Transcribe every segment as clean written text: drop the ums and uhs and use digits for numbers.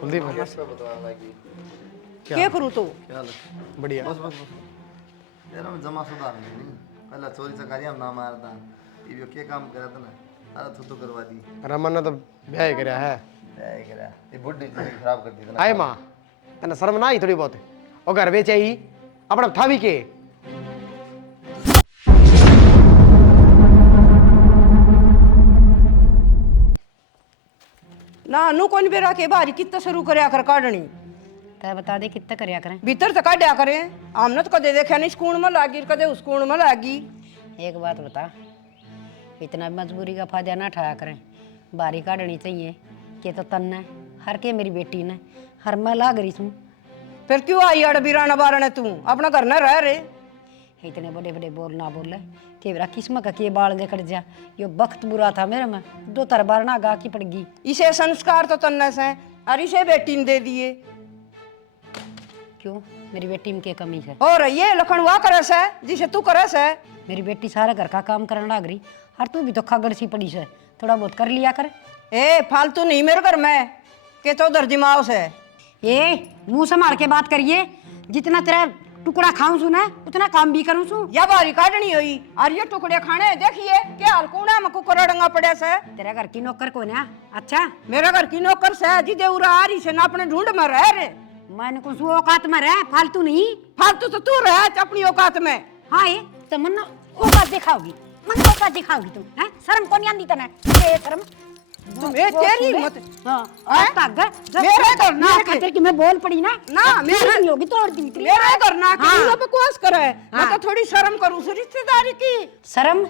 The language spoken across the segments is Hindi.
कुलदीप क्या करूँ तो क्या हाल बढ़िया। बस बस बस यार हम जमा सुधार नहीं पहला चोरी चकारी हम ना मारता ये के काम करा था ना सारा थुतु करवा दी रमन ने तो ब्याह कराया है। क्या करा ये बुढ़ी जिंदगी खराब कर दी था आए माँ तेना शर्म ना आई थोड़ी बहुत और घर बेचे ही अपना था भी के ना नु कोनी बेरा के बारी कितना शुरू करया कर काटनी तय बता दे कितना करया करें। भीतर से काटा करें हमने तो कदे देखा नहीं स्कूल में लागी कदे उस स्कूल में लागी। एक बात बता, इतना मजबूरी का फायदा ना उठाया करें। बारी काटनी चाहिए कि तो तन ने हर के मेरी बेटी ने हर मैं लाग रही हूँ। फिर क्यों आई अड़ बिराना बारने तू अपना घर न रह रे। इतने बड़े बड़े बोल ना बोले कि मेरा किस्म का के बाल लेकर जा। यो वक्त बुरा था मेरे में दो तर बारना गा की पड़गी। इसे संस्कार तो तन्ने से और इसे बेटी ने दे दिए। क्यों मेरी बेटी में क्या कमी है? और ये लखन हुआ करे से जिसे तू करे से। मेरी बेटी सारा घर का काम करने लग रही और तू भी तो खागड़ सी पड़ी से थोड़ा बहुत कर लिया कर। ए फालतू नहीं मेरे घर में के तो उधर दिमाग से ए मुंह संभाल के बात करिए। जितना तेरा टुकड़ा खाऊं सुना उतना काम भी करूं सु। या बारी काटनी हुई और ये टुकड़े खाने देखिए क्या हाल कोना में कुकर डंगा पड़े से। तेरा घर की नौकर कौन है? अच्छा मेरा घर की नौकर से जिदे उरा आ रही से ना अपने ढूंढ में रह रे। मैंने कुछ औकात में रह फालतू नहीं। फालतू तो तू रह अपनी औकात में। हाँ ये तो मन औकात दिखाओगी मन औकात दिखाओगी तुम हैं? शर्म कौन आंदी तने? ये शर्म तुम्हें तेरी मत हां तक मेरे घर ना खातिर कि मैं बोल पड़ी ना मेरे नहीं होगी तोड़ दी मेरे घर ना कि ये बकवास करे। मैं तो थोड़ी शर्म करूं से रिश्तेदारी की। शर्म?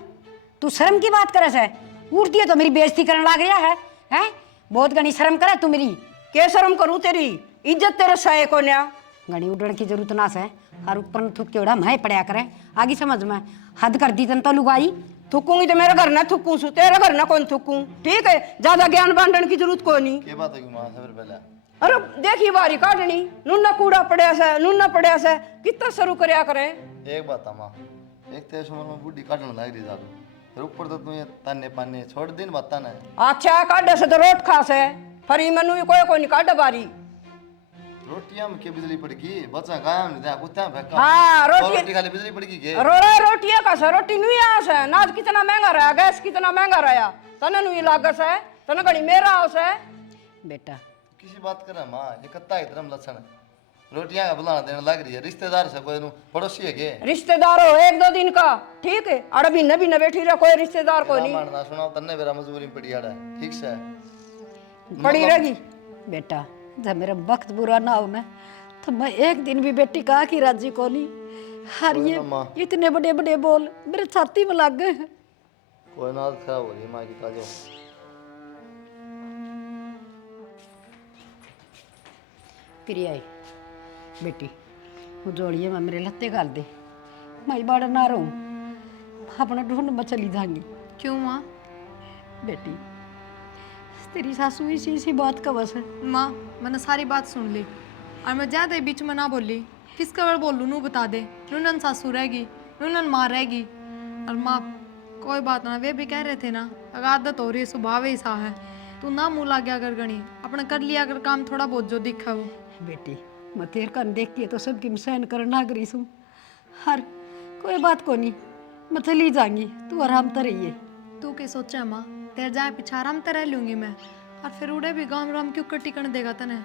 तू शर्म की बात करे से उड़ती है तो मेरी बेइज्जती करने लग रहा है हैं? बहुत घनी शर्म करे तू मेरी। के शर्म करूं तेरी इज्जत तेरे सहे को न्या। घनी उड़न की जरूरत ना से हर ऊपर थूक के उड़ा मैं पड़या करे आगे समझ में हद कर दी तन तो लुगाई। थूकूंगी तो मेरे घर ना थूकूं सु तेरे घर ना कौन थूकूं। ठीक है ज्यादा ज्ञान बांटने की जरूरत कोई नहीं। के बात है कि मां सबसे पहले अरे देखी बारी काटनी नुन्ना कूड़ा पड़या से नुन्ना पड़या से कितना शुरू करया करे। एक बात है मां एक तेज उम्र में बुढ़ी काटने लग रही जादू फिर ऊपर तो तू ये ताने पाने छोड़ दिन बात ना अच्छा काटे से तो रोट खा से फरी मनु कोई कोई नहीं काट बारी। रोटियां में के बिजली पड़गी बच्चा गायब नहीं था कुत्ता फेंका। हाँ रोटी खाली बिजली पड़गी के रोटियां का से रोटी नहीं आ से नाज कितना महंगा रहा गैस कितना महंगा रहा तने नहीं लागत है तने घड़ी मेरा हाउस है। बेटा किसी बात कर मां ये कत्ता है धर्म लक्षण रोटियां का बुलाना देने लग रही है रिश्तेदार से कोई पड़ोसी है के रिश्तेदार हो एक दो दिन का ठीक है अरे भी न बैठी रहा कोई रिश्तेदार को नहीं मारना सुनाओ तन्ने मेरा मजबूरी में पड़ी आड़ा ठीक से पड़ी रहेगी। बेटा जब मेरा वक्त बुरा ना हो ना तो मैं एक दिन भी बेटी कहा कि राजी को नहीं हर ये इतने बड़े बड़े बोल मेरे छाती में लग गए। कोई ना खराब हो रही है मां की ताजो प्रिया बेटी वो जोड़िए मैं मेरे लत्ते गाल दे मैं बड़ा ना रहूं अपना ढूंढ में चली जाऊंगी। क्यों माँ? बेटी तेरी सासू इसी बात का बस है। माँ मैंने सारी बात सुन ली और मैं ज़्यादा ही बीच में ना बोली किसका बार बोलूँ नू बता दे नूनन सासू रहेगी नूनन माँ रहेगी। और माँ कोई बात ना वे भी कह रहे थे ना अगर आदत हो रही है स्वभाव ही सा है तू ना मुँह ला गया कर गणी अपने कर लिया अगर काम थोड़ा बहुत जो दिखा वो। बेटी मैं तेरे कन देख के तो सबकी सहन करना करी हूँ हर कोई बात को नहीं मैं चली जाऊंगी तू आराम तो रहिए। तू क्या सोचा माँ तेरे जाए पीछे आराम तो रह लूंगी मैं और फिर उड़े भी गाँव राम क्यों कट्टी कर देगा तने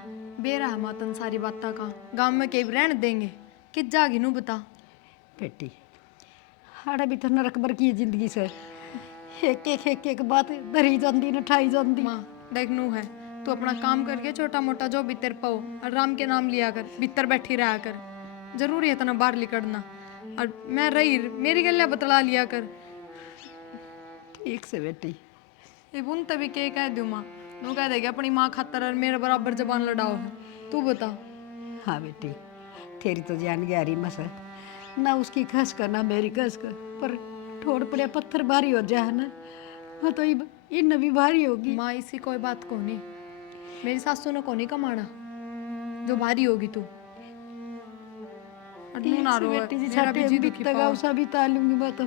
बेरा है माँ तन सारी बात का गाँव में कई रहने देंगे किस जागी नू बता। बेटी हाड़ा भी तो नरक बर की जिंदगी से एक बात धरी जाती न ठाई जाती। माँ देख नू है तू अपना काम करके छोटा मोटा जो भी तेरे पाओ और राम के नाम लिया कर भीतर बैठी रहा कर जरूरी है तना बाहर निकलना और मैं रही मेरी गलियां बतला लिया कर। ठीक से बेटी ये बुन तभी के कह दूँ माँ नू कह देगी अपनी माँ खातर और मेरे बराबर जबान लड़ाओ है तू बता। हाँ बेटी तेरी तो जान गहरी मस है ना उसकी खस का ना मेरी खस का पर ठोड़ पड़े पत्थर भारी हो जाए ना मैं तो इन भी भारी होगी। माँ इसी कोई बात को नहीं मेरी सासू ने को नहीं कमाना जो भारी होगी तू और नू ना रो बेटी जी मेरा भी जी दुखी बीतगा पाओ। उसा भी तालूंगी मैं तो।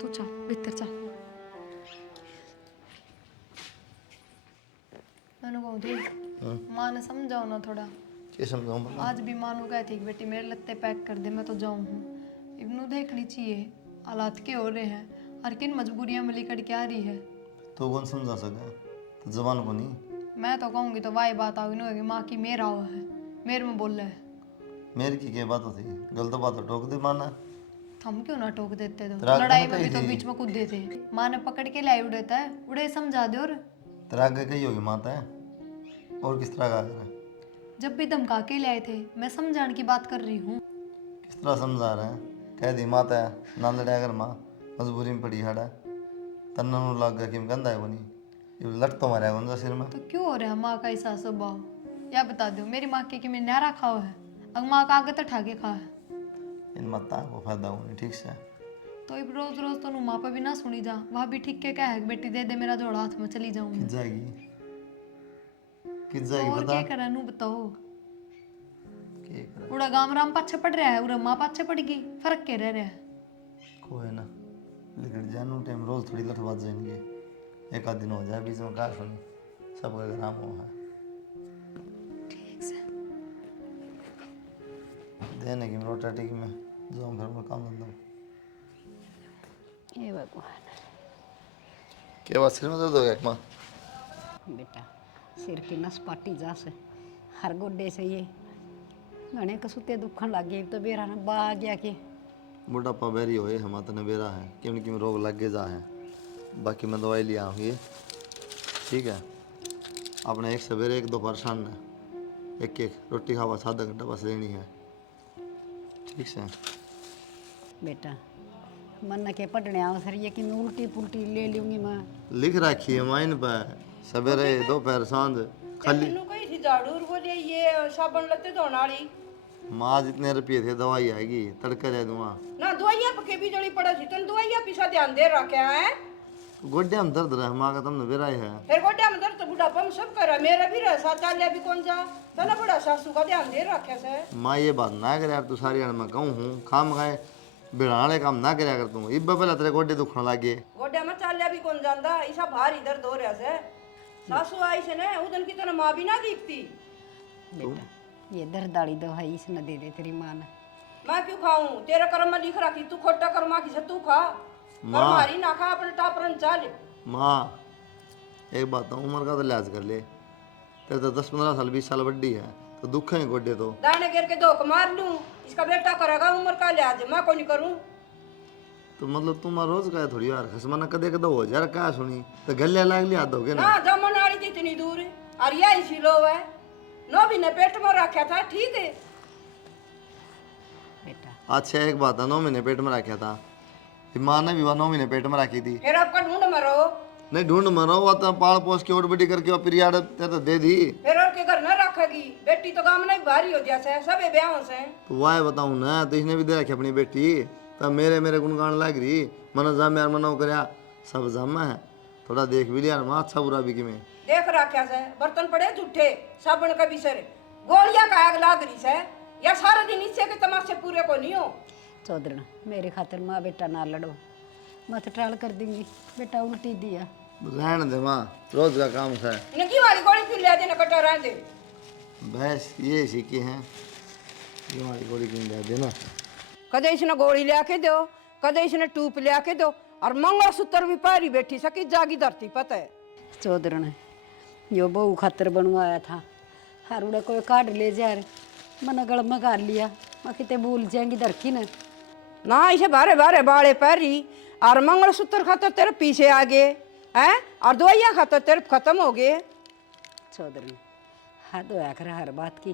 तू चल भीतर चल मैंने कहूँ थी माँ ने समझाओ ना थोड़ा। क्या समझाऊं बोला? आज भी मानू कहती कि बेटी मेरे लत्ते पैक कर दे, मैं तो जाऊं हूँ। इब्नू देखनी चाहिए हालात के हो रहे हैं और किन मजबूरियां में लिकड़ के आ रही है। तो कौन समझा सके, तो जवान को नहीं। मैं तो कहूँगी तो वाही बात आओगी ना कि माँ की मेरा हुआ है, मेरे में बोल रहा है। मेरे की क्या बात होती, गलत बात तो टोक दे माना। हम क्यों ना टोक देते, तो तेरा लड़ाई आगे में भी तो ही। बीच में कूदे थे। माँ ने पकड़ के लाई उड़ाता है, उड़े समझा दे। और तेरा आगे कही होगी माता है, और किस तरह का है? जब भी धमका के लाए थे, मैं समझाने की बात कर रही हूँ। किस तरह समझा रहे हैं? कह दी माता है ना लड़ाया कर, माँ मजबूरी में पड़ी हड़ा तन्ना लग गया कि गंदा है वो नहीं, ये लट तो मारा है सिर में। तो क्यों हो रहा है माँ का ऐसा स्वभाव? या बता दो, मेरी माँ के कि मैं नारा खाओ है, अगर माँ का आगे तो ठाके खा है। इन माता को फायदा होनी ठीक से। तो अब रोज रोज तो माँ पे भी ना सुनी जा। वह भी ठीक के क्या है, बेटी दे दे मेरा जोड़ा हाथ में चली जाऊँ। किस जाएगी, किस जाएगी और बता। क्या करा नू बताओ। क्या करे? उड़ा गाम राम पाछे पड़ रहा है, उड़ा माँ पाछे पड़ गई, फर्क क्या रह रहा है? कोई ना, लेकिन जानू टाइम रोज थोड़ी लठ बात जाएंगे, एक आध दिन हो जाए बीच में कहा सुनी सबका ग्राम हो है। ठीक से देने की रोटा टिक में जाऊँ फिर मैं काम धंधा। हे भगवान। क्या बात, सिर में दर्द हो गया माँ? बेटा सिर की नस पाटी जा से हर गोडे से ये घने कसुते दुखन लग गए। तो बेरा ना बा गया कि बुढ़ापा बेरी होए हम तो बेरा है किम किम रोग लग जा है। बाकी मैं दवाई लिया हूँ ये, ठीक है। अपने एक सवेरे एक दोपहर शाम है, एक एक रोटी खावा 7 घंटा बस लेनी है, ठीक से। बेटा मन के पढ़ने अवसर ये कि मैं उल्टी पुल्टी ले लूंगी मैं। लिख रखी है माइन पे सवेरे दोपहर सांझ खाली। तेनू कही थी झाड़ू और बोले ये साबुन लत्ते धोने वाली। माँ जितने रुपये थे दवाई आएगी तड़का दे दूँगा ना दवाइयां पके भी जड़ी पड़ा थी, तन दवाइयां पीछा ध्यान दे रखा है। गोड्या में दर्द रहा माँ का तुमने बेरा है। फिर गोड्या में दर्द तो बुढ़ापा में सब करा, मेरा भी रहा सा चालिया भी कौन जा तना बड़ा सासू का ध्यान दे रखा से। माँ ये बात ना करे यार, तू सारी मैं कहूँ हूँ खाम खाए बिड़ाने काम ना करया कर तू। इब्बा पहले तेरे गोड्डे दुखने लगे। गोड्या में चालिया भी कौन जानता, ऐसा भारी दर्द हो रहा से। सासू आई से ना उदन की तरह माँ भी ना दिखती। बेटा ये दर्दाड़ी दवाई इसने दे दे तेरी माँ ने। मैं क्यों खाऊं, तेरा कर्म में लिख रखी, तू खोटा कर्मा की से तू खा, हमारी ना खा, अपने टापरन चाल। माँ एक बात उम्र का तो लिहाज कर ले, तेरे तो 10-15 साल 20 साल बड्डी है तो दुख है गोड्डे तो। दाने गिर के धोख मार लूं, इसका बेटा करेगा उम्र का लिहाज, मैं को नहीं करूं। तो मतलब तुम रोज का थोड़ी यार खसमाना कदे कदे हो जा क्या सुनी तो गले लाग लिया दोगे ना। ना जमन वाली थी इतनी दूर, और ये इसी लो है नो भी ने पेट में रखा था, ठीक है बेटा। अच्छा एक बात है, 9 महीने पेट में रखा था, माँ ने भी 9 महीने पेट में रखी थी। फिर आपका ढूंढ मरो, नहीं ढूंढ मरो, वो तो पाल पोस के ओट बड़ी करके पीरियड तो दे दी। फिर और के घर न रखेगी, बेटी तो गांव में भारी हो जैसे सब ब्याह से। तो वाह बताऊं ना, तो इसने भी दे रखी अपनी बेटी, तब मेरे गुणगान लग रही मन जाम यार मना करया सब जामा है, थोड़ा देख भी लिया माँ अच्छा बुरा भी कि मैं देख रखा से बर्तन पड़े झूठे साबुन का बिसर, गोलियां का आग लाग रही से, या सारा दिन इससे के तमाशे पूरे को नहीं हो। चौधरी मेरे खातिर माँ बेटा ना लड़ो, मत टाल कर दूंगी। बेटा उल्टी दिया रहने दे माँ, रोज का काम है। नकी वाली गोली फिर ले देना कटा रह दे। बस ये सीखे हैं, ये वाली गोली क्यों दे देना। कदे इसने गोली ले आके दो, कदे इसने टूप ले आके दो, और मंगलसूत्र भी पारी बैठी सकी जागी धरती पता है। चौधरी ने जो बहू खातर बनवाया था हर उड़े कोई काट ले जा रे, मन गल में कर लिया, मैं कितने भूल जाएंगी धरकी ने। ना इसे बारे बारे बाले पैरी, और मंगलसूत्र खातर तेरे पीछे आ गए हैं, और दवाइयाँ खातर तेरे खत्म हो गए। चौधरी हद होया कर हर बात की,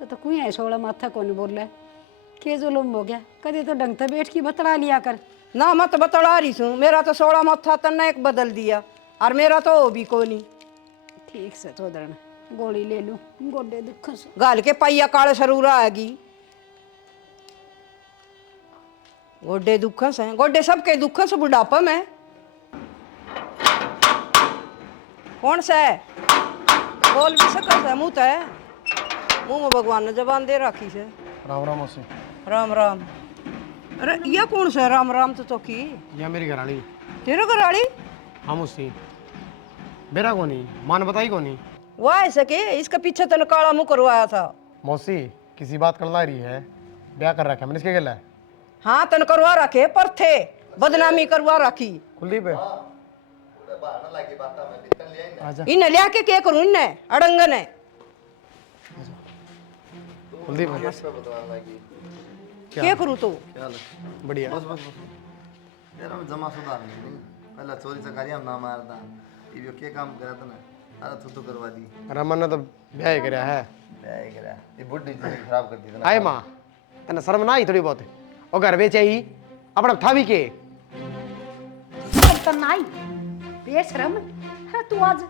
तो कोई है 16 माथा कौन बोल रहा है के जुलम हो गया। कदे तो ढंग से बैठ की बतला लिया कर। ना मत बतला रही हूँ, मेरा तो 16 मत्था तन्ने एक बदल दिया, और मेरा तो वो भी को नहीं। ठीक से चौधरी ने गोली ले लूँ गोडे दुख से। गाल के पाइया काले सरूरा आएगी, गोडे दुख से, गोडे सबके दुख से बुढ़ापा में। कौन सा है बोल भी सकता है, मुँह है मुँह में भगवान ने जबान दे रखी से। राम राम मौसी। राम राम। अरे ये कौन सा है राम राम तो की? यह मेरी घराली। तेरे घराड़ी? हाँ मौसी, बेरा को नहीं, माँ ने बताई को नहीं। वो ऐसे के इसके पीछे तने काला मुंह करवाया था। मौसी किसी बात करना रही है, ब्याह कर रखा है मैंने, इसके गला है। हाँ तने करवा रखे पर थे, बदनामी करवा रखी। कुलदीप है, आजा। इन्हें लिया के क्या करूं, इन्हें अड़ंगन है। कुलदीप है, क्या करूं तू? क्या हाल है? बढ़िया। बस बस बस यार हम जमा सुधार नहीं पहला चोरी चकारी हम ना मारता ये के काम करा था ना अरे तू तो करवा दी रमन ने तो ब्याह ही कराया है। क्या ही करा ये बुढ़ी जिंदगी खराब कर दी था ना आए माँ, तेने शर्म ना आई थोड़ी बहुत? और घर बेचे ही अपना था भी के। तो नहीं बेशरम। अरे तू आज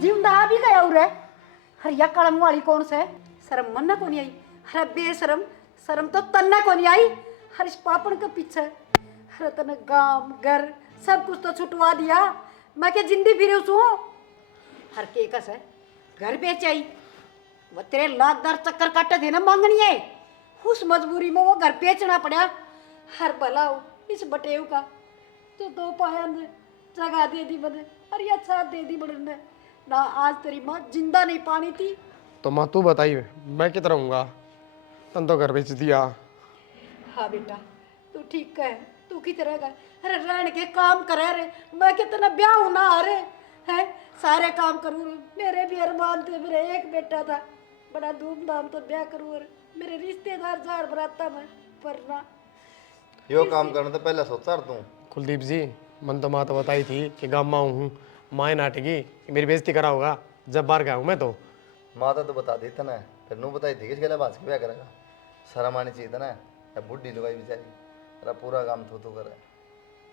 जिंदा आ भी गया उरे। अरे या कलम वाली कौन से शर्म मन को नहीं आई। अरे बेशरम, शर्म तो तन्ना को नहीं आई। अरे इस पापड़ के पीछे अरे तने गांव घर सब कुछ तो छुटवा दिया। मैं क्या जिंदी फिरे उसू हर के कस है घर बेच आई। वो तेरे लाखदार चक्कर काटे थे ना मांगनी है, उस मजबूरी में वो घर बेचना पड़ा। हर भला हो इस बटेव का तो दो पाया ने जगह दे दी बने और ये अच्छा दे दी बड़े ने ना। आज तेरी माँ जिंदा नहीं पानी थी। तो माँ तू बताई मैं कितना रहूँगा, तन तो घर बेच दिया। हाँ बेटा तू ठीक है, तू की तरह का अरे रहने के काम करे रे। मैं कितना ब्याह होना आ रे है, सारे काम करूँ। मेरे भी अरमान थे, मेरे एक बेटा था, बड़ा धूमधाम तो ब्याह करूँ। मेरे रिश्तेदार जार बराता में पर ना यो काम करने तो पहले सोचा तू कुलदीप जी, मन तो माँ तो बताई थी कि गाँव में हूँ, माँ नाटेगी कि मेरी बेइज्जती करा होगा जब बाहर गया हूँ मैं। तो माता तो बता दी था ना, फिर नू बताई थी किसके लिए बात क्या करेगा। शर्म आनी चाहिए था ना, या बुढ़ी लुगाई बेचारी अरे पूरा काम तू करे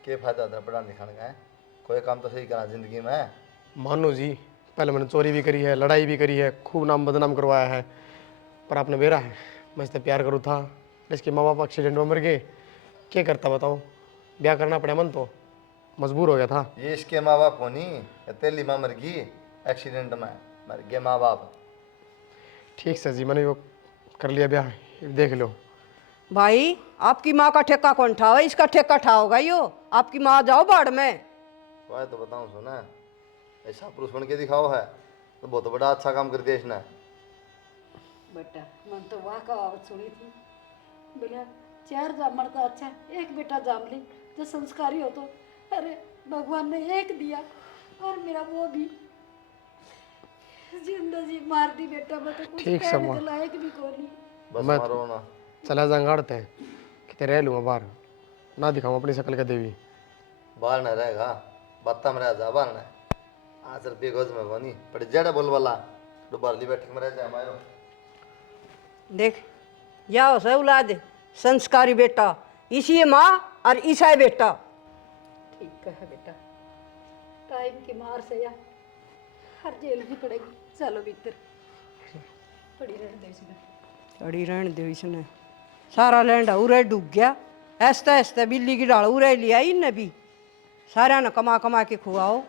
के फायदा था पढ़ाने लिखाने का है। कोई काम तो सही करा जिंदगी में। मानो जी पहले मैंने चोरी भी करी है, लड़ाई भी करी है, खूब नाम बदनाम करवाया है, पर आपने बेरा है मैं इससे प्यार करूँ था। इसके माँ बाप एक्सीडेंट में मर गए, क्या करता बताओ, ब्याह करना पड़ा, मन तो मजबूर हो गया था। ये इसके माँ बाप होनी या तेली माँ मर गई एक्सीडेंट में, मर गए माँ बाप। ठीक से जी, मैंने वो कर लिया ब्याह, देख लो। भाई आपकी माँ का ठेका कौन ठा है? इसका ठेका ठा होगा यो। आपकी माँ जाओ बाढ़ में। वाह तो बताऊँ सुना, ऐसा पुरुष बन के दिखाओ है तो बहुत बड़ा अच्छा काम कर दिया इसने। बेटा मन तो वाह का आवाज सुनी थी, बोला 4 जामण का अच्छा एक बेटा जाम ली जो संस्कारी हो। तो अरे भगवान ने एक दिया और मेरा वो भी जिंदा जी मार दी। बेटा मैं तो कुछ ठीक कहने समझ। के लायक भी कोनी। बस मैं मारो ना चला जाऊंगा हैं कि रह लूँगा बाहर, ना दिखाऊँ अपनी शक्ल का देवी। बाहर न रहेगा बत्ता में रह जा बाहर न आज रुपये गोज में कोनी पर जड़ा बोल वाला तो बारली बैठक में रह जा मारो। देख या हो से औलाद संस्कारी बेटा, इसी माँ और ईसा बेटा। ठीक है बेटा, टाइम की मार से या हर जेल भी पड़ेगी। चलो भीतर पड़ी रहने दे इसमें। अड़ी रहने दो इसने, सारा लैंड उरे डूब गया। ऐसा ऐसा बिल्ली की डाल उरे लिया इनने भी, सारा ने कमा कमा के खुआओ।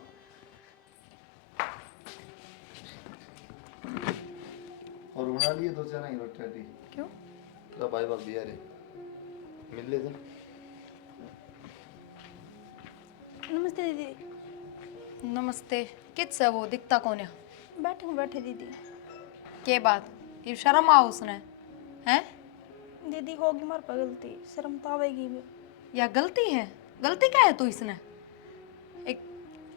और बना लिए दो चार रोटी रोटी क्यों? तेरा भाई बाप भी यार मिल ले थे। नमस्ते दीदी। नमस्ते। किस है वो, दिखता कौन है? बैठे बैठे दीदी। के बात ये शर्म आओ उसने हैं? दीदी होगी मार पर गलती, शर्म तो आवेगी भी। या गलती है? गलती क्या है तू इसने? एक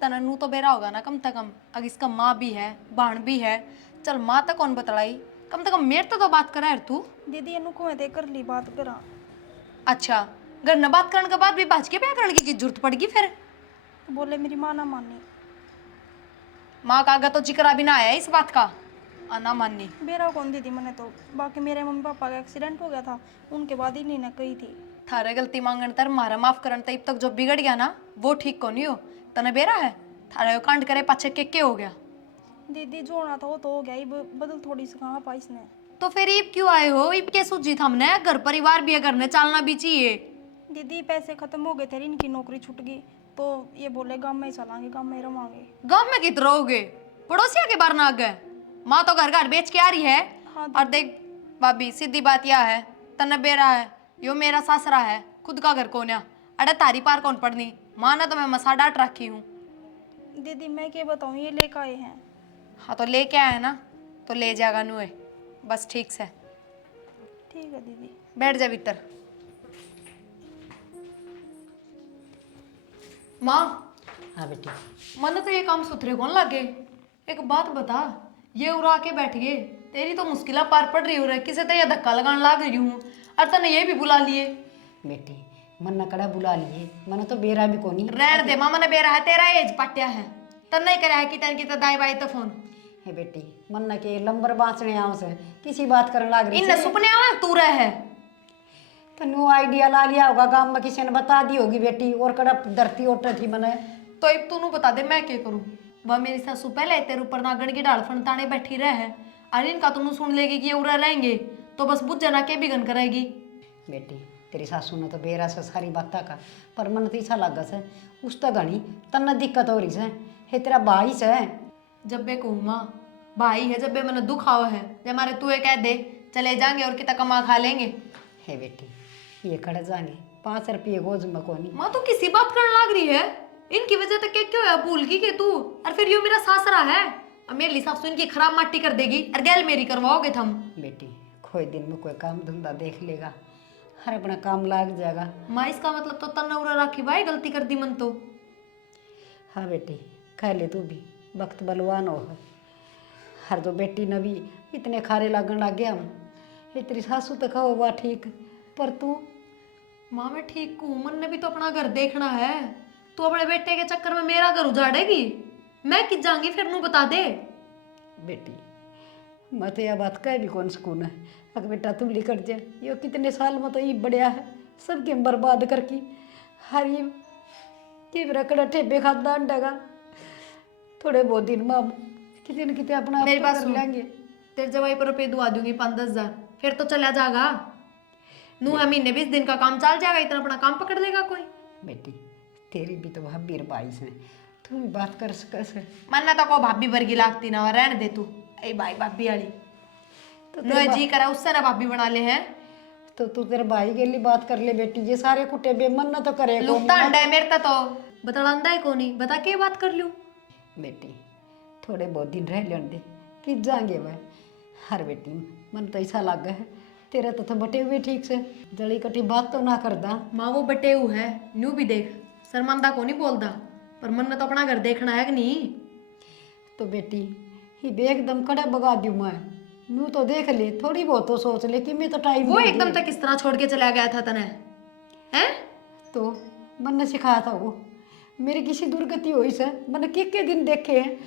तननु तो बेरा होगा ना कम से कम। अगर इसका माँ भी है बहन भी है, चल माँ तक कौन बतलाई, कम से कम मेरे तो बात करा है तू। दीदी अनु को मैं कर ली बात करा। अच्छा घर न बात करने के बाद भी बाज के ब्याह करने की जरूरत पड़गी फिर? तो बोले मेरी माँ ना मानी। माँ का आगे तो जिक्र भी ना आया इस बात का, ना माननी। बेरा कौन दीदी मैंने तो, बाकी मेरे मम्मी पापा का एक्सीडेंट हो गया था उनके बाद ही नहीं ना कही थी। थारे गलती मांगन तर मारा माफ करन तब तक जो बिगड़ गया ना वो ठीक को नहीं हो। तने बेरा है थारे कांड करे पाछे के हो गया। दीदी जो होना था वो तो हो गया, ये बदल थोड़ी सी कहाँ पा इसने। तो फिर ईब क्यों आए हो? ईब के सूझी हमने, घर परिवार भी है, घर में चलना भी चाहिए। दीदी पैसे खत्म हो गए थे, इनकी नौकरी छूट गई तो ये बोले गाँव में ही चलाएंगे, गाँव में ही रवांगे। गांव में कित रहोगे? पड़ोसिया के बार ना गए। माँ तो घर घर बेच के आ रही है। हाँ और देख भाभी सीधी बात यह है, तने बेरा है यो मेरा सासरा है, खुद का घर कौन है? अरे तारी पार कौन पड़नी? माँ ने तो मैं मसा डांट रखी हूँ। दीदी मैं क्या बताऊँ, ये लेकर आए हैं। हाँ तो लेके आया ना तो ले जाएगा नुए, बस ठीक से। ठीक है दीदी। बैठ जा भीतर। माँ हाँ बेटी। मन तो ये काम सुथरे कौन लागे। एक बात बता, ये उड़ा के बैठ गए, तेरी तो मुश्किल पार पड़ रही हो रहा है, किसे तो ये धक्का लगाने लाग रही हूँ और तने ये भी बुला लिए। बेटी मन न कड़ा बुला लिए, मन तो बेरा भी कोनी। रहने दे, मामा ने बेरा है, तेरा एज पट्या है, तन नहीं करा है कि तन की तो दाई बाई तो फोन। है बेटी मन न के लंबर बाँचने आओ से किसी बात करने लाग रही इन सुपने आवे तू रह है। तो न्यू आइडिया ला लिया होगा, गांव में किसी ने बता दी होगी बेटी, और कड़ा धरती उठ थी मने। तो अब तू बता दे मैं क्या करूं। वह मेरी सासू पहले तेरे ऊपर नागण की डाल फनताने बैठी रह है, और इनका तू सुन लेगी कि ये उड़ा रहेंगे तो बस बुझ जाना के बिगन कराएगी। बेटी तेरी सासू ने तो बेरा से सारी बात का, पर मन तो ऐसा लगा से उस तो घनी तन्ना दिक्कत हो रही से, हे तेरा भाई से। जब बे कहूँ माँ भाई है, जब बे मैंने दुख आवा है, जब हमारे तू कह दे चले जाएंगे और कितना कमा खा लेंगे। हे बेटी ये खड़े जाएंगे 5 रुपये गोज में कोनी। माँ तो किसी बात करने लाग रही है, इनकी वजह तो क्या क्यों है भूल गई के तू, और फिर यो मेरा सासरा है, और मेरे हिसाब से इनकी खराब माटी कर देगी और गैल मेरी करवाओगे थम। बेटी कोई दिन में कोई काम धंधा देख लेगा, हर अपना काम लाग जाएगा। माँ इसका मतलब तो तन्ना उड़ा राखी भाई गलती कर दी मन तो। हाँ बेटी कह ले तू भी, वक्त बलवान हो है। हर तो बेटी ने भी इतने खारे लागन लग गया हम, ये तेरी सासू तो खाओ बा ठीक, पर तू। माँ मैं ठीक हूँ, मन ने भी तो अपना घर देखना है, तू अपने बेटे के चक्कर में मेरा घर उजाड़ेगी, मैं किस जाऊंगी फिर नू बता दे। बेटी मैं तो यह बात कह भी कौन सुकून है, अगर बेटा तू लिखट जा, यो कितने साल में तो ये बढ़िया है, सबके बर्बाद करके हर ये रकड़ा ठेबे खादा अंडागा, थोड़े बहुत दिन में कितने न कितने अपना मेरी बात कर सुन, लेंगे। तेरे जवाई पर रुपये दुआ दूंगी 5-10 हजार, फिर तो चला जाएगा नू है, महीने 20 दिन का काम चल जाएगा, इतना अपना काम पकड़ लेगा कोई। बेटी तेरी भी तो भाभी और भाई से, तू भी बात कर सके। मन्ना तो को भाभी वर्गी लागती ना, और रहने दे तू ए भाई भाभी वाली, तो नो जी करा उससे ना भाभी बना ले हैं। तो तू तेरे भाई के लिए बात कर ले बेटी, ये सारे कुटे बेमन ना तो करे कौन। लुकता अंडा है मेरे तो बतलांदा है कोनी, बता के बात कर लूं। बेटी थोड़े बहुत दिन रह लेने दे, कि जाएंगे वह हर बेटी मन तो ऐसा लग है, तेरा तो बटे हुए ठीक से, जड़ी कटी बात तो ना करदा। माँ वो बटे हुए है, न्यू भी देख शर्मांदा को नहीं बोलता, पर मन ने तो अपना घर देखना है कि नहीं। तो बेटी ही एकदम कड़ा बगा दूँ मैं, नू तो देख ले, थोड़ी बहुत तो सोच ले कि मैं तो टाइम वो एकदम तक किस तरह छोड़ के चला गया था तने हैं। तो मन ने सिखाया था वो, मेरी किसी दुर्गति हुई से मैंने के दिन देखे हैं,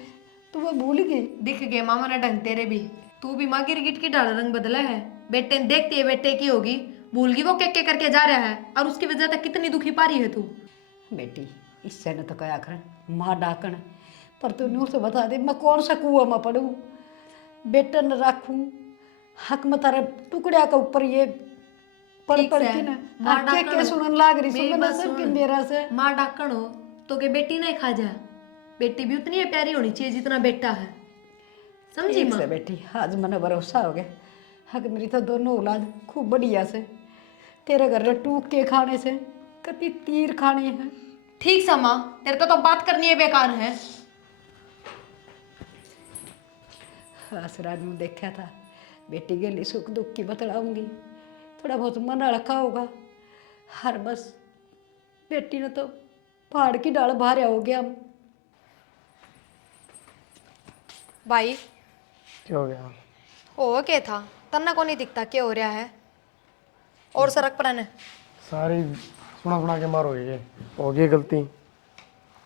तो वो भूल गई। दिख गए मामा ने ढंग तेरे भी, तू भी माँ गिरगिट की डाल रंग बदला है, बेटे ने देखती है बेटे की होगी, भूल गई वो के करके जा रहा है, और उसकी वजह से कितनी दुखी पा रही है तू। बेटी इससे न तो कया कर माँ डाकण, पर तू नूर से बता दे मैं कौन सा कुआ में पढ़ूँ, बेटा न रखूँ, हक में तारे टुकड़िया के ऊपर ये पढ़ ठीक पढ़ से, के ना माँ के डाकण सुनन लाग रही मेरी सुन बात सब के सुन। मेरा से। माँ डाकण हो तो के बेटी नहीं खा जा, बेटी भी उतनी ही प्यारी होनी चाहिए जितना बेटा है, समझी ठीक माँ। से बेटी आज मैंने भरोसा हो गया, हक मेरी तो दोनों औलाद खूब बढ़िया से, तेरे घर टूक के खाने से कति तीर खाने हैं। ठीक सा माँ, तेरे को तो बात करनी है बेकार है। आसराज में देखा था बेटी के लिए सुख दुख की बतलाऊंगी, थोड़ा बहुत मन रखा होगा, हर बस बेटी ने तो पहाड़ की डाल बाहर हो गया। भाई क्या हो गया? हो क्या था तन्ना को नहीं दिखता क्या हो रहा है, और सड़क पर आने सारी सुना सुना के मारोगे, ये हो गई गलती।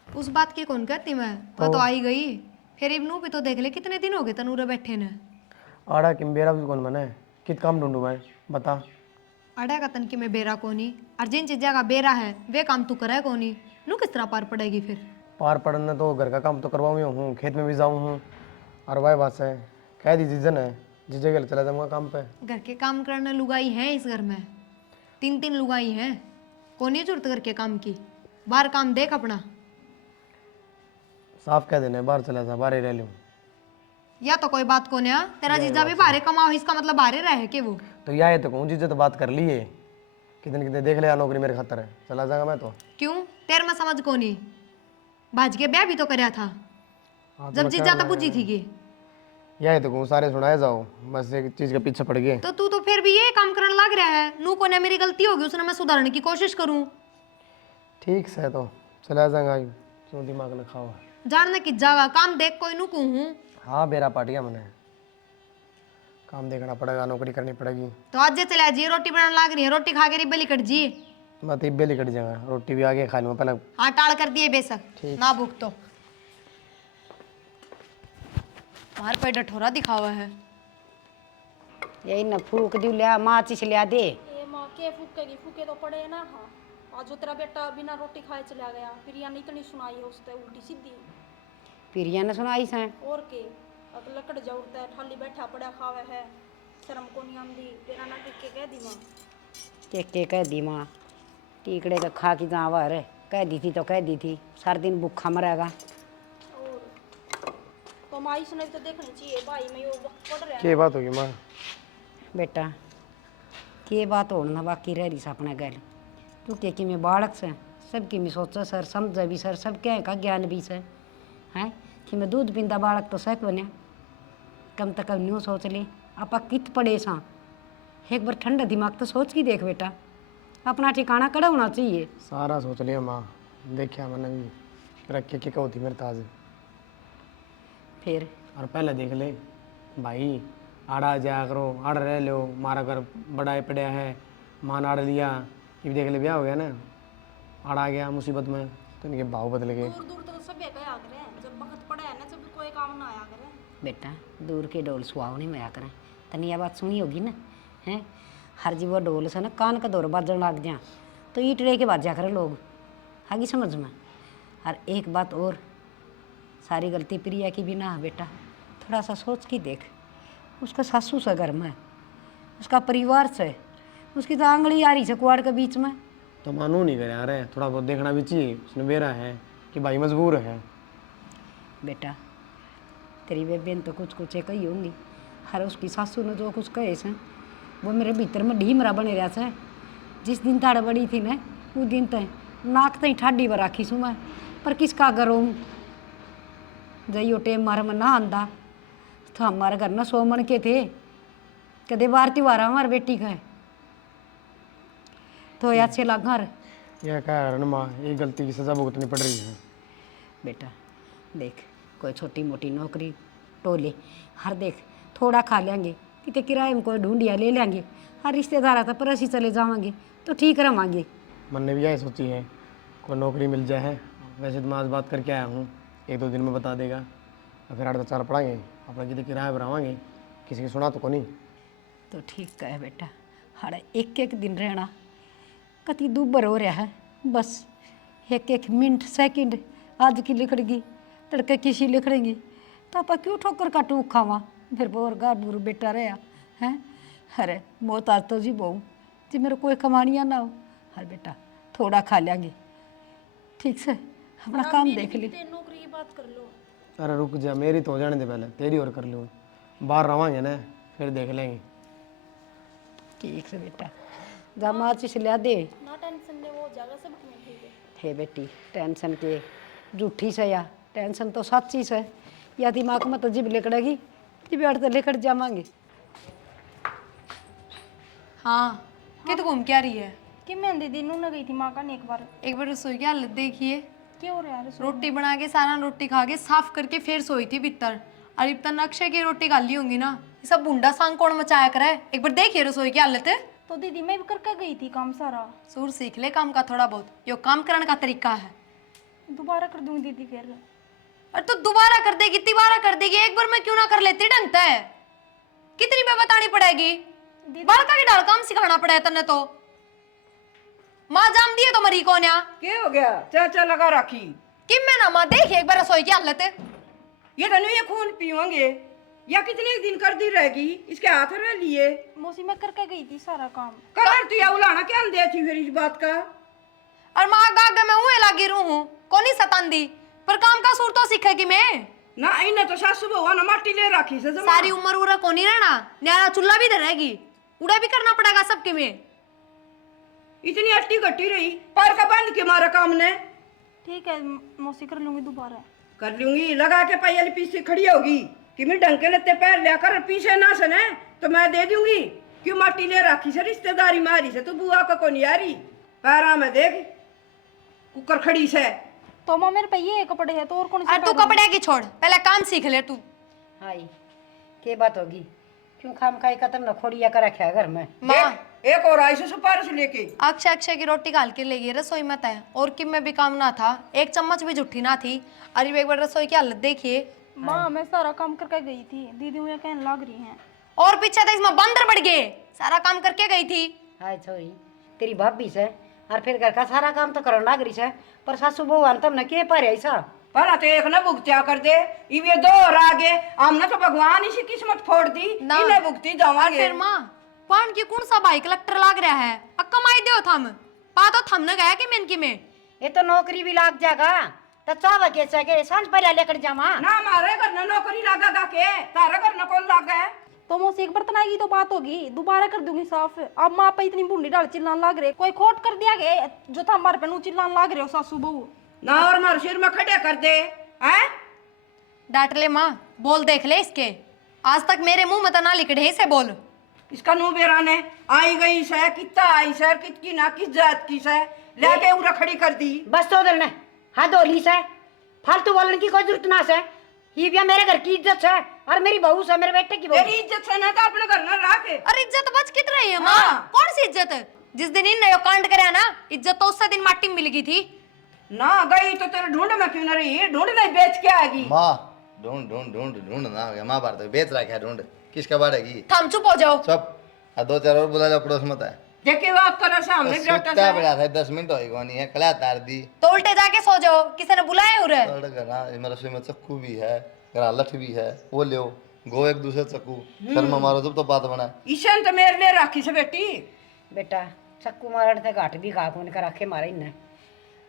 उस बात की कौन कहती मैं, वो तो आई गई, फिर इब्नू भी तो देख ले कितने दिन हो गए तनूरे बैठे ने। आड़ा कि बेरा भी कौन बने, कित काम ढूंढूं मैं बता। अड़ा का तन की मैं बेरा कोनी, और जिन चीज़ों का बेरा है वे काम तू करे कोनी, नू किस तरह पार पड़ेगी फिर। पार पड़ना तो घर का काम तो करवाऊँ ही हूँ, खेत में भी जाऊँ हूँ, और वही बात है कह दी सीजन है जिस जगह चला जाऊँगा काम पे। घर के काम करने लुगाई हैं इस घर में, 3-3 लुगाई हैं, कोनी जरूरत घर के काम की, बाहर काम देख अपना। साफ कह देने बाहर चला जा, बाहर ही रह लूँ। या तो कोई बात को नहीं, तेरा जीजा भी बाहर कमाओ, इसका मतलब बाहर रहे के वो। तो यह है तो कहूँ जीजे तो बात कर ली है, कितने कितने देख लिया नौकरी मेरे खातर है, चला जाएगा मैं तो। क्यों तेरे में समझ को नहीं, भाज के ब्याह भी तो करया था हाँ, जब जीजा तो बुझी थी कि यह तो कहूँ सारे सुनाए जाओ, बस एक चीज के पीछे पड़ गए। तो तू तो फिर भी ये काम करने लग रहा है। नू को ने मेरी गलती होगी, उसने मैं सुधारने की कोशिश करूं। ठीक से तो चला जाऊंगा, क्यों दिमाग न खाओ। जानने की जागा काम देख कोई नू कहूँ। हाँ बेरा पाट गया मैंने, काम देखना पड़ेगा, नौकरी करनी पड़ेगी। तो आज जे चला जी, रोटी बनाने लग रही है, रोटी खा के रिबली कट जी। मैं तो इब्बे कट जाऊंगा, रोटी भी आगे खा लूँगा पहले। हाँ टाल कर दिए बेशक ना भूख तो। मार पे डठोरा दिखा हुआ है। यही न फूक दू लिया, माचिस लिया दे। ये माँ के फूकेगी, फूके तो पड़े ना। हाँ आज जो तेरा बेटा बिना रोटी खाए चला गया, फिर यहाँ इतनी सुनाई है उससे उल्टी सीधी। फिर यह न सुनाई से और के अब लकड़ जरूरता है, थाली बैठा पड़ा खावे है, शर्म को नहीं आंदी। तेरा ना टिक के कह दी माँ। के कह दी माँ, टीकड़े का खा की जावर कह दी थी तो कह दी थी, सारा दिन भूखा मरेगा। और तो माँ इसने तो देखनी चाहिए भाई में यो वक्त पड़ रहा है। क्या बात होगी माँ? बेटा के बात हो ना बाकी रह रही से अपने गल, तू के कि मैं बालक से सबकी मैं सोचा सर समझ भी सर सब क्या का ज्ञान भी से हैं कि मैं दूध पींदा बालक तो सक बने, कम तक न्यू सोच ले आपा कित पड़े सा। एक बार ठंडा दिमाग तो सोच की देख बेटा, अपना ठिकाना कड़ा होना चाहिए। सारा सोच लिया माँ, देखिया मैंने भी रख के क्या होती मेरे ताज। फिर और पहले देख ले भाई, आड़ा जाया करो, आड़ रह लो, मारा घर बड़ा पड़ा है, मान आड़ लिया, ये देख ले ब्याह हो गया ना, आड़ आ गया मुसीबत में तो इनके भाव बदल गए। दूर दूर तक सब क्या आगे रहे, जब वक्त पड़ा है ना जब कोई काम ना आया करे। बेटा दूर के डोल सुहाव नहीं में करें, तनी यह बात सुनी होगी ना हैं, हर जी वो डोल से ना कान का दौर बाजन लग जा तो ईट रह के बाजा करें लोग, आगे समझ में। और एक बात और, सारी गलती प्रिया की भी ना है बेटा, थोड़ा सा सोच के देख, उसका सासू से घर में, उसका परिवार से, उसकी तो आंगली आ रही से कुआड़ के बीच में। तो मानू नहीं करे यार, थोड़ा बहुत देखना भी चाहिए, उसने बेरा है कि भाई मजबूर है। बेटा तेरी बेबेन तो कुछ कुछ कही होंगी, हर उसकी सासू ने जो कुछ कहे से वो मेरे भीतर में ढीमरा बने रहा से। जिस दिन ताड़ बड़ी थी ना उस दिन तय नाक तई ठाडी पर राखी सू मैं, पर किसका करूँ जइयो टेम मारे में ना आंदा तो हमारे घर ना 100 मन के थे, कदे बार त्योहार हमारे बेटी का है तो याद से लगा। यह क्या है माँ, एक गलती की सजा भुगतनी पड़ रही है। बेटा देख कोई छोटी मोटी नौकरी टोले, हर देख थोड़ा खा लेंगे, कितने किराए में कोई ढूंढिया ले लेंगे, हर रिश्तेदार आता पर ऐसी चले जाएंगे तो ठीक रवांगे। मन ने भी यही सोची है कोई नौकरी मिल जाए है। वैसे तो मैं आज बात करके आया हूँ, 1-2 दिन में बता देगा, और फिर 8-4 पढ़ाएंगे, अपना कितने किराए बढ़ावाएंगे, किसी की सुना तो को नहीं। तो ठीक कहे बेटा, हर एक एक दिन रहना कति दुबर हो रहा है, बस एक एक मिनट सेकंड आज की लिखड़गी तड़के किसी लिखड़ेंगी तो आप क्यों ठोकर का टूक खावा, फिर बोर गा दूर बेटा रहा हैं। अरे मौत आज तो जी बहू जी मेरे कोई कमानिया ना हो, हर बेटा थोड़ा खा लेंगे, ठीक से अपना काम देख ले। नौकरी की बात कर लो। अरे रुक जा, मेरी तो हो जाने दे पहले, तेरी और कर लो, बाहर रवांगे ना फिर देख लेंगे। ठीक से बेटा जा माचिस लिया दे। ना टेंशन ले, वो जाएगा सब ठीक है। हे बेटी टेंशन के झूठी से या टेंशन तो सच्ची से, या दिमाग में तो जिब लिकड़ेगी जिब अड़ तो लिकड़ जावांगे। हाँ क्या तो घूम क्या रही है? कि मैं दीदी नू न गई थी माँ का एक बार। एक बार रसोई की हालत देखिए, क्या हो रहा है रसोई? रोटी बना के सारा रोटी खा के साफ करके फिर सोई थी भीतर, और इतना अक्षय की रोटी खाली होंगी ना, ये सब बुंडा सांग कौन मचाया करे। एक बार देखिए रसोई की हालत है। तो दीदी मैं भी करके गई थी काम सारा। सूर सीख ले काम का थोड़ा बहुत, यो काम करने का तरीका है। दोबारा कर दूंगी दीदी फिर। और तो दोबारा कर देगी, तिबारा कर देगी, एक बार मैं क्यों ना कर लेती ढंगता है। कितनी बार बतानी पड़ेगी, बालका की डाल काम सिखाना पड़ा है तन्ने तो। माँ जाम दिए तो मरी कौन या? क्या हो गया? चाचा लगा रखी कि मैं ना माँ देखिए एक बार रसोई की हालत है। ये धनु ये खून पीवांगे या कितने दिन कर दी रहेगी, इसके हाथ रह लिए मौसी मैं करके गई थी सारा काम। कर तू या उलाना क्या दे थी फिर इस बात का। और माँ गाग में हुए लगी रू हूँ, कौन सतान दी, पर काम का सूर तो सीखेगी मैं ना। इन्हें तो सासू बहू ना माटी ले रखी से जमा। सारी उम्र उरा को नहीं रहना, न्यारा चूल्हा भी दे रहेगी, उड़ा भी करना पड़ेगा सबके में। इतनी अट्टी गट्टी रही पैर का बंद के मारा काम ने। ठीक है मौसी कर लूंगी दोबारा। कर लूंगी लगा के पायल पीछे खड़ी होगी कि मैं ढंग के लेते पैर लेकर पीछे ना सने तो मैं दे दूंगी। क्यों माटी ले रखी से रिश्तेदारी मारी से, तू बुआ का कोनी आ रही पैरा में देख कुकर खड़ी से। तो माँ मेरे पे ये कपड़े है तो और कौन अरे तू कपड़े की छोड़, पहले काम सीख ले तू। हाय के बात होगी, क्यों खाम खाई खत्म न खोड़िया कर रखा है घर में। माँ एक और आई से सुपारी से लेके अक्षय अक्षय की रोटी घाल के ले गई रसोई में तय, और किम में भी काम ना था, एक चम्मच भी जुट्ठी ना थी। अरे एक बार रसोई की हालत देखिए। माँ मैं सारा काम करके गई थी, दीदी मुझे कहने लग रही हैं। और पीछे तो इसमें बंदर बढ़ गए, सारा काम करके गई थी। हाय छोरी तेरी भाभी से और फिर घर का सारा काम तो करो लाग रही से, पर सासू बहू अंतम न के पर ऐसा। पहला तो एक न भुगत्या कर दे, ये दो और आगे हमने तो भगवान इसी किस्मत फोड़ दी, इन्हें भुगती और जावांगे। फिर माँ पान की कौन सा भाई कलेक्टर लाग रहा है, अक्का माई दो थम पा तो थमने गया कि मेन की में ये तो नौकरी भी लाग जाएगा तो चाव के सांझ पहले लेकर जावा ना हमारे घर न नौकरी लगागा के तारा घर न कौन लागा है। तो मौसी एक बर्तन आएगी तो बात होगी, दोबारा कर दूंगी साफ। अब माँ पे इतनी बूंदी डाल चिल्लाने लग रहे, कोई खोट कर दिया गया जो था हमारे पे नू चिल्लाने लग रहे हो सासू बहू। ना और मार सिर में खड़े कर दे हैं। डांट ले माँ, बोल देख ले इसके, आज तक मेरे मुंह में तो ना लिखड़े इसे बोल। इसका नू बेरा ने आई गई से कितना आई से कितकी ना किस जात की से लेके उरा खड़ी कर दी। बस तो उधर ने हाथ धो ली से, फालतू बोलने की कोई जरूरत ना से। ये भी मेरे घर की इज्जत है और मेरी बहू से, मेरे बेटे की बहू। तेरी इज्जत से ना तो अपने घर न रखे। अरे इज्जत बच कित रही है माँ? हाँ। कौन सी इज्जत? जिस दिन इन कांड करे ना, इज्जत तो उससे दिन माटी में मिल गई थी। ना गई तो तेरे ढूंढ में क्यों न रही, ढूंढ नहीं बेच के आएगी। माँ ढूंढ ढूंढ ढूंढ ढूंढ ना हो गया, माँ भारत बेच रखा है, ढूंढ किसका बाड़ेगी। थम चुप हो जाओ। सब दो चार और बुला लो पड़ोस मत है। जेके बात करे सामने बेटा सुत्ता पड़ा था 10 मिनट होई कोनी है, कला तार दी तो उल्टे जाके सो जाओ, किसी ने बुलाया उरे? और घरा मेरा रसोई में चक्कू भी है, घरा लठ भी है, वो ले गो एक दूसरे चक्कू शर्मा मारो जब तो बात बना। ईशन तो मेरे लिए राखी से बेटी। बेटा चक्कू मारन ते घाट भी खा कौन कर रखे मारे इन्हें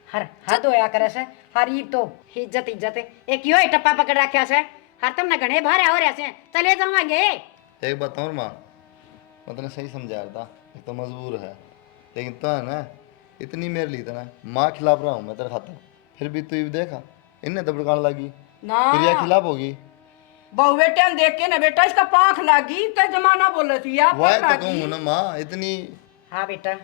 हर हाथ धोया करे से। हर ई तो इज्जत इज्जत एक यो टप्पा पकड़ रखा से, हर तुम न घने बाहर हो रहे से चले जावांगे। एक बात और माँ, मैं तने सही समझा रहा था, एक तो मजबूर है लेकिन तो है ना इतनी मेरे लिए था ना, माँ खिलाफ रहा हूँ मैं तेरे खातर, फिर भी तू ये देखा इन्हें दबड़कान लगी, ना फिर यह खिलाफ होगी। बहु बेटे ने देख के ना बेटा इसका पांख लागी तो जमाना बोले थी या वह तो कहूँ ना माँ इतनी। हाँ बेटा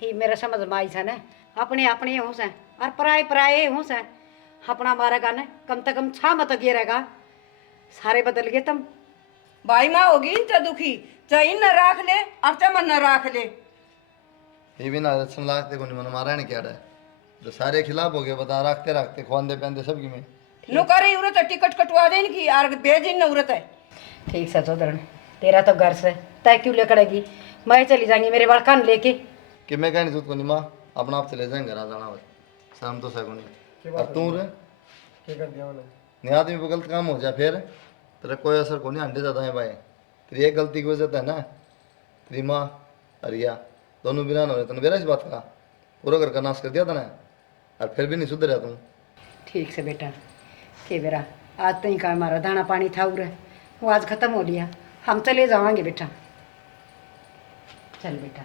ही मेरा समझ में आई से ना, अपने अपने हो से और पराए पराए हो से। अपना मारेगा ना कम से कम 6 मत गिरेगा, सारे बदल गए तुम। भाई माँ होगी तो दुखी, चाहे इन न राख ले और चाहे मन न राख ले। ये भी ना रचन लागते को नहीं मन मारा नहीं क्या है, जो सारे खिलाफ हो गए बता, रखते रखते खुआंदे पहनते सबकी में नौकरी उरत है, टिकट कटवा देने की और भेज इन उरत है। ठीक है चौधरी, तेरा तो घर से तय क्यों लेकड़ेगी, मैं चली जाऊंगी मेरे बाल कान लेके। कि मैं कहनी सूत को नहीं माँ, अपना आप चले जाएंगे घर आ जाना बस, शाम तो सको नहीं। और तू रे क्या कर दिया मैंने? नहीं आदमी पे गलत काम हो जाए फिर तेरा कोई असर को नहीं, अंडे ज्यादा है भाई, तेरी एक गलती की वजह है ना, तेरी माँ अरिया दोनों बिना हो रहे, तूने मेरा इस बात का पूरा घर का नाश कर दिया था ना, और फिर भी नहीं सुधरा तुम। ठीक से बेटा के बेरा आज तो ही का हमारा दाना पानी था उरे, वो आज खत्म हो लिया, हम चले जावांगे बेटा। चल बेटा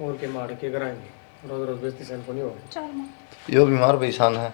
और के मार के कराएंगे, रोज रोज बेइज्जती सहन को नहीं होगा। चल माँ। यो बीमार परेशान है।